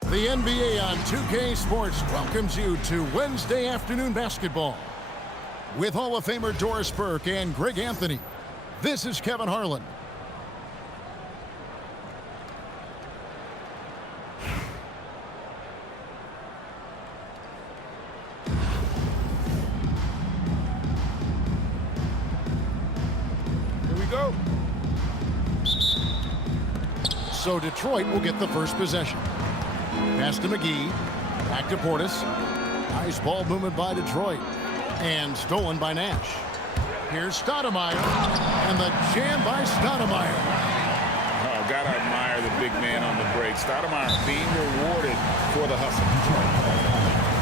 The NBA on 2K Sports welcomes you to Wednesday afternoon basketball. With Hall of Famer Doris Burke and Greg Anthony, this is Kevin Harlan. Here we go. So Detroit will get the first possession. Pass to McGee. Back to Portis. Nice ball movement by Detroit. And stolen by Nash. Here's Stoudemire. And the jam by Stoudemire. Oh, gotta admire the big man on the break. Stoudemire being rewarded for the hustle.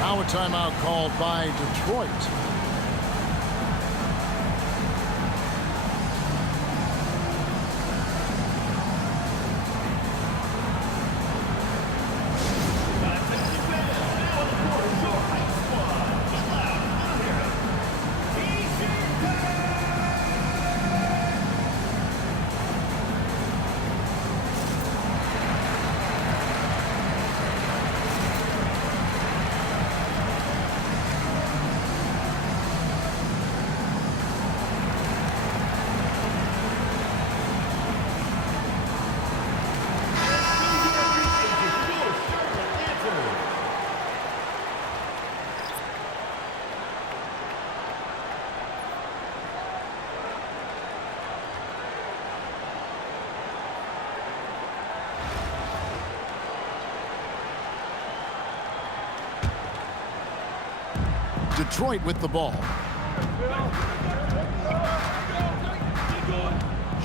Now a timeout called by Detroit. Detroit with the ball.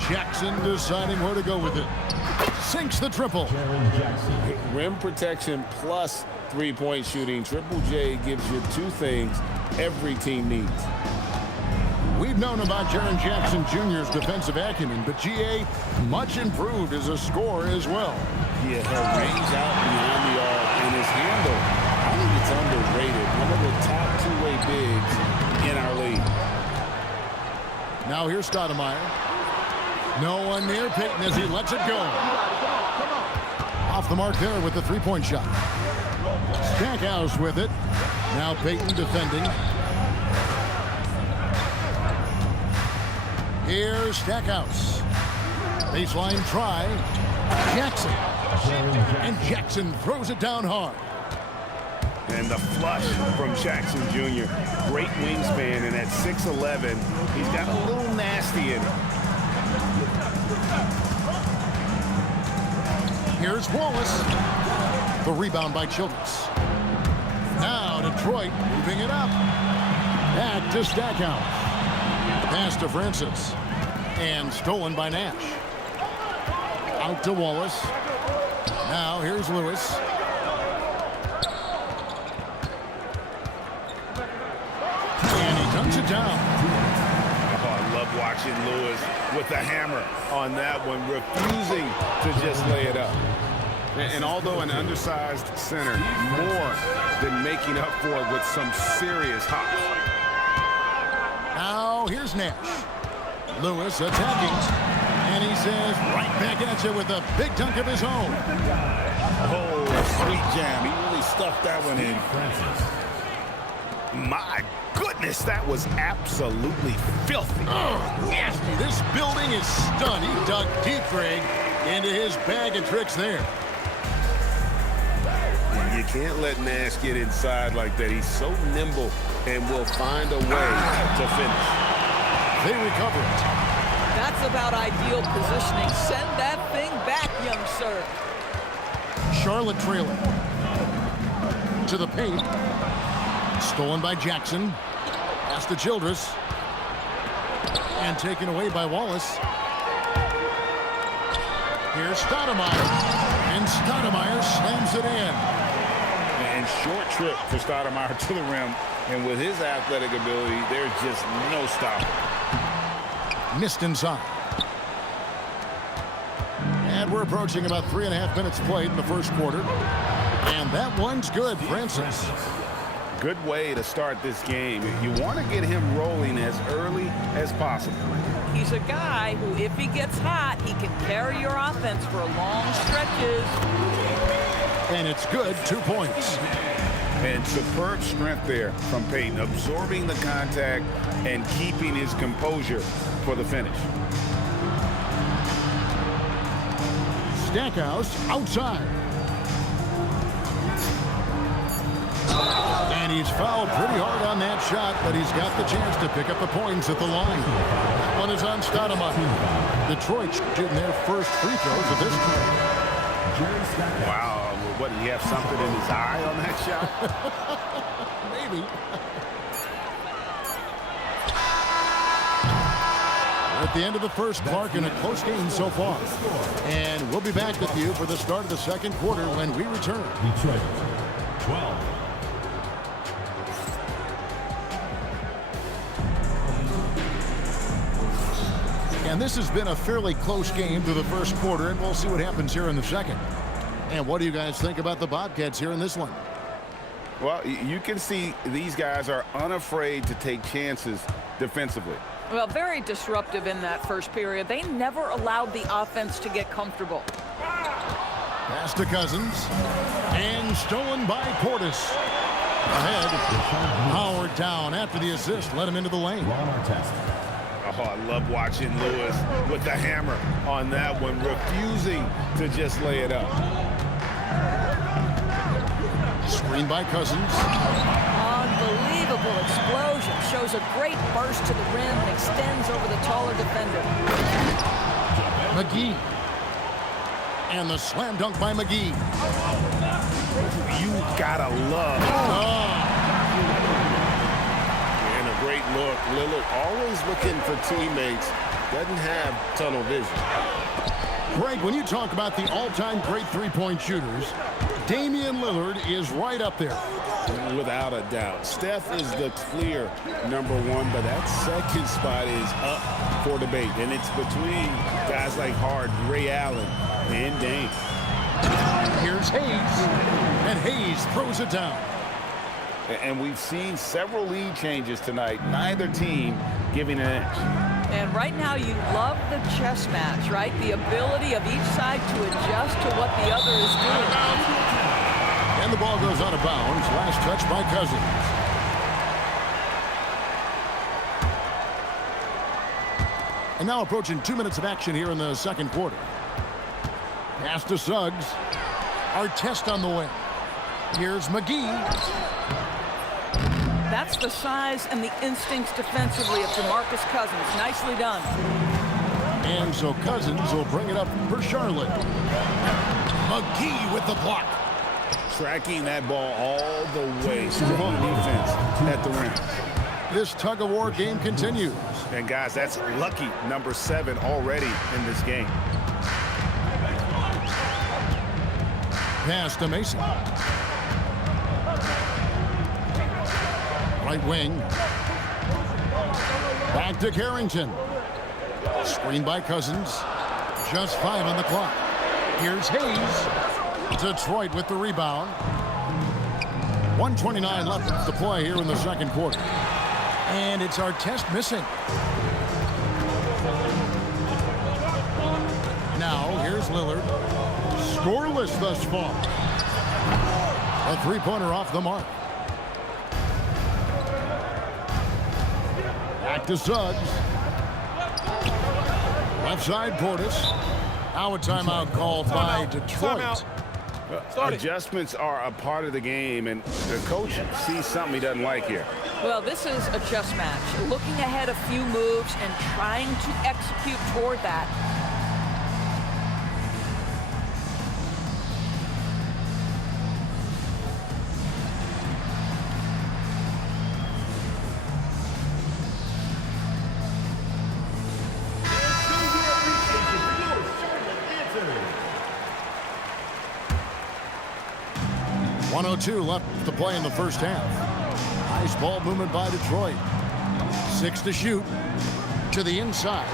Jackson deciding where to go with it. Sinks the triple. Rim protection plus three-point shooting. Triple J gives you two things every team needs. We've known about Jaren Jackson Jr.'s defensive acumen, but GA much improved as a scorer as well. Yeah, he'll range out beyond the arc, and his handle, I think it's underrated. One of the top two-way bigs in our league. Now here's Stoudemire. No one near Payton as he lets it go. Off the mark there with the three-point shot. Stackhouse with it. Now Payton defending. Here's Stackhouse. Baseline try. Jackson. And Jackson throws it down hard. And the flush from Jackson Jr. Great wingspan, and at 6'11", he's got a little nasty in it. Here's Wallace. The rebound by Childress. Now Detroit moving it up. Back to Stackhouse. Pass to Francis. And stolen by Nash. Out to Wallace. Now here's Lewis. And he dunks it down. Oh, I love watching Lewis with the hammer on that one, refusing to just lay it up. And although an undersized center, more than making up for it with some serious hops. Now here's Nash. Lewis attacking. And he says right back at you with a big dunk of his own. Oh, sweet jam. He really stuffed that one in. My goodness, that was absolutely filthy. Oh, nasty. This building is stunned. He dug deep, Greg, into his bag of tricks there. You can't let Nash get inside like that. He's so nimble and will find a way to finish. They recover it. That's about ideal positioning. Send that thing back, young sir. Charlotte trailing. To the paint. Stolen by Jackson. Pass to Childress. And taken away by Wallace. Here's Stoudemire. And Stoudemire slams it in. And short trip for Stoudemire to the rim. And with his athletic ability, there's just no stopping. Missed inside. And we're approaching about 3.5 minutes played in the first quarter. And that one's good, Francis. Good way to start this game. You want to get him rolling as early as possible. He's a guy who, if he gets hot, he can carry your offense for long stretches. And it's good, 2 points. And superb strength there from Peyton, absorbing the contact and keeping his composure for the finish. Stackhouse outside. And he's fouled pretty hard on that shot, but he's got the chance to pick up the points at the line. That one is on Stoudemire. Detroit shooting their first free throws at this point. Wow. What, did he have something in his eye on that shot? Maybe. At the end of the first, Clark, in a close game so far. And we'll be back with you for the start of the second quarter when we return. Detroit, 12. And this has been a fairly close game through the first quarter, and we'll see what happens here in the second. And what do you guys think about the Bobcats here in this one? Well, you can see these guys are unafraid to take chances defensively. Well, very disruptive in that first period. They never allowed the offense to get comfortable. Pass to Cousins. And stolen by Portis. Ahead. Howard down after the assist. Let him into the lane. Oh, I love watching Lewis with the hammer on that one, refusing to just lay it up. Screen by Cousins. Unbelievable explosion. Shows a great burst to the rim and extends over the taller defender. McGee. And the slam dunk by McGee. You gotta love. And a great look. Lillard always looking for teammates. Doesn't have tunnel vision. Greg, when you talk about the all-time great three-point shooters, Damian Lillard is right up there. Without a doubt. Steph is the clear #1, but that second spot is up for debate. And it's between guys like Harden, Ray Allen, and Dame. Here's Hayes. And Hayes throws it down. And we've seen several lead changes tonight. Neither team giving an edge. And right now you love the chess match, right? The ability of each side to adjust to what the other is doing. And the ball goes out of bounds. Last touch by Cousins. And now approaching 2 minutes of action here in the second quarter. Pass to Suggs. Artest on the wing. Here's McGee. That's the size and the instincts defensively of DeMarcus Cousins. Nicely done. And so Cousins will bring it up for Charlotte. McGee with the block. Tracking that ball all the way. Strong defense at the rim. This tug-of-war game continues. And guys, that's lucky #7 already in this game. Pass to Mason. Right wing. Back to Carrington. Screen by Cousins. Just 5 on the clock. Here's Hayes. Detroit with the rebound. 1:29 left to play here in the second quarter. And it's Artest missing. Now here's Lillard. Scoreless thus far. A three-pointer off the mark. Back to Suggs. Left side Portis. Now a timeout called by Detroit. Adjustments are a part of the game, and the coach sees something he doesn't like here. Well, this is a chess match. Looking ahead a few moves and trying to execute toward that. .102 left to play in the first half. Nice ball movement by Detroit. 6 to shoot. To the inside.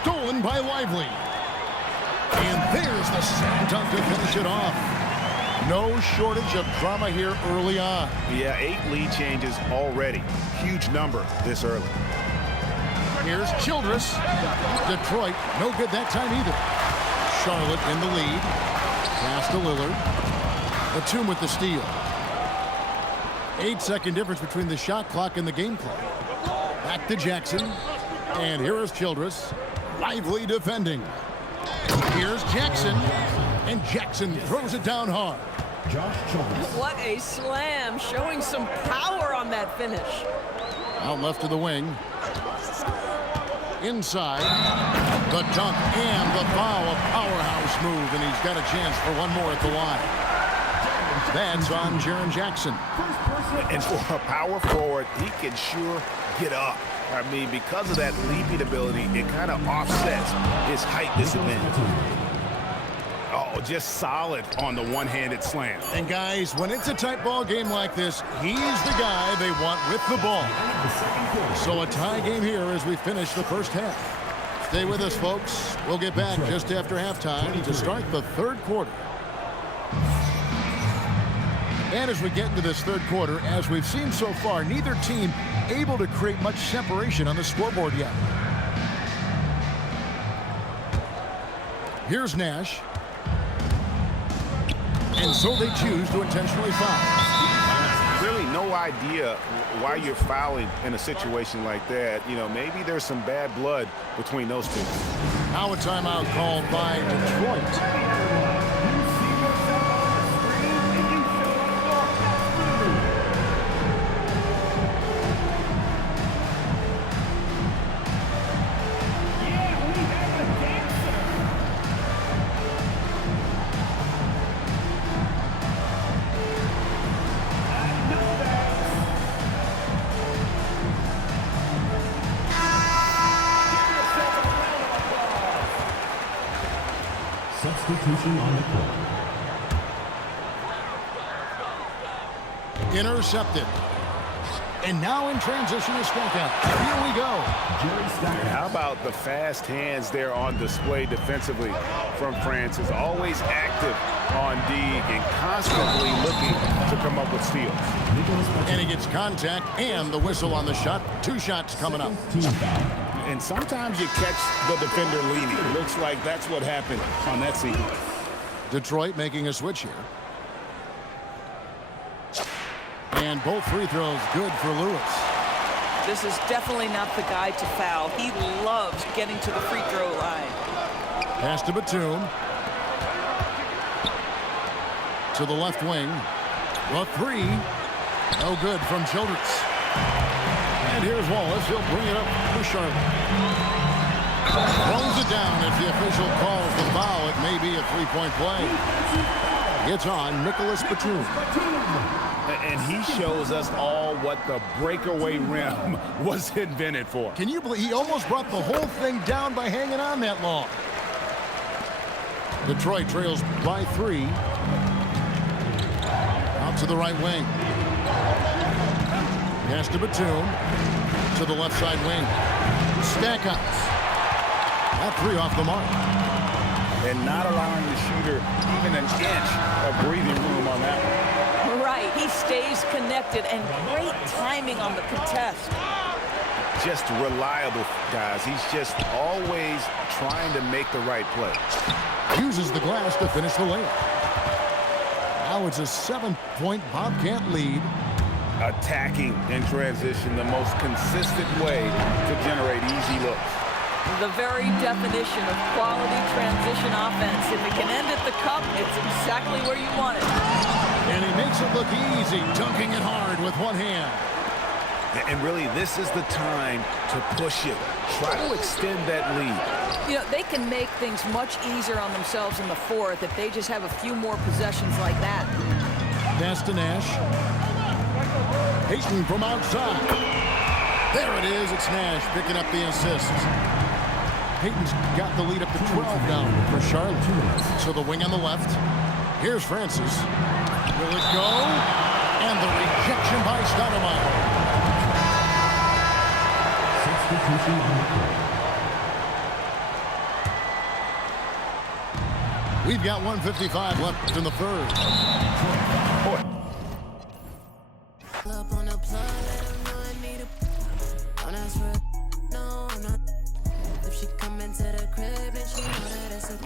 Stolen by Lively. And there's the slam dunk to finish it off. No shortage of drama here early on. Yeah, 8 lead changes already. Huge number this early. Here's Childress. Detroit, no good that time either. Charlotte in the lead. Pass to Lillard. Batum with the steal. 8-second difference between the shot clock and the game clock. Back to Jackson. And here is Childress. Lively defending. Here's Jackson. And Jackson throws it down hard. What a slam, showing some power on that finish. Out left to the wing. Inside. The dunk and the foul. A powerhouse move, and he's got a chance for one more at the line. That's on Jaren Jackson. And for a power forward, he can sure get up. I mean, because of that leaping ability, it kind of offsets his height disadvantage. Oh, just solid on the one-handed slam. And guys, when it's a tight ball game like this, he's the guy they want with the ball. So a tie game here as we finish the first half. Stay with us, folks. We'll get back just after halftime to start the third quarter. And as we get into this third quarter, as we've seen so far, neither team able to create much separation on the scoreboard yet. Here's Nash. And so they choose to intentionally foul. Really no idea why you're fouling in a situation like that. You know, maybe there's some bad blood between those two. Now a timeout called by Detroit. Substitution on the court. Intercepted. And now in transition is Stackout. Here we go. How about the fast hands there on display defensively from Francis? Always active on D and constantly looking to come up with steals. And he gets contact and the whistle on the shot. 2 shots coming up. And sometimes you catch the defender leaning. Looks like that's what happened on that sequence. Detroit making a switch here. And both free throws good for Lewis. This is definitely not the guy to foul. He loves getting to the free throw line. Pass to Batum. To the left wing. The 3. No good from Childress. And here's Wallace. He'll bring it up for Charlotte. Throws it down as the official calls the foul. It may be a 3-point play. It's on Nicholas Batum. And he shows us all what the breakaway rim was invented for. Can you believe he almost brought the whole thing down by hanging on that long? Detroit trails by 3. Out to the right wing. Pass to Batum. To the left side wing. Stackouts. That 3 off the mark. And not allowing the shooter even an inch of breathing room on that one. Right, he stays connected and great timing on the contest. Just reliable, guys. He's just always trying to make the right play. Uses the glass to finish the layup. Now it's a 7-point Bobcat lead. Attacking in transition, the most consistent way to generate easy looks. The very definition of quality transition offense. If it can end at the cup, it's exactly where you want it. And he makes it look easy, dunking it hard with one hand. And really, this is the time to push it. Try to extend that lead. You know, they can make things much easier on themselves in the fourth if they just have a few more possessions like that. Pass to Nash. Payton from outside. There it is. It's Nash picking up the assist. Payton's got the lead up to 12 now for Charlotte. So the wing on the left. Here's Francis. Will it go? And the rejection by Stoudemire. Substitution on the court. We've got 1:55 left in the third. Up on the plug, let 'em know I need a. Don't ask for no, I'm not. If she come into the crib, then she know that it's a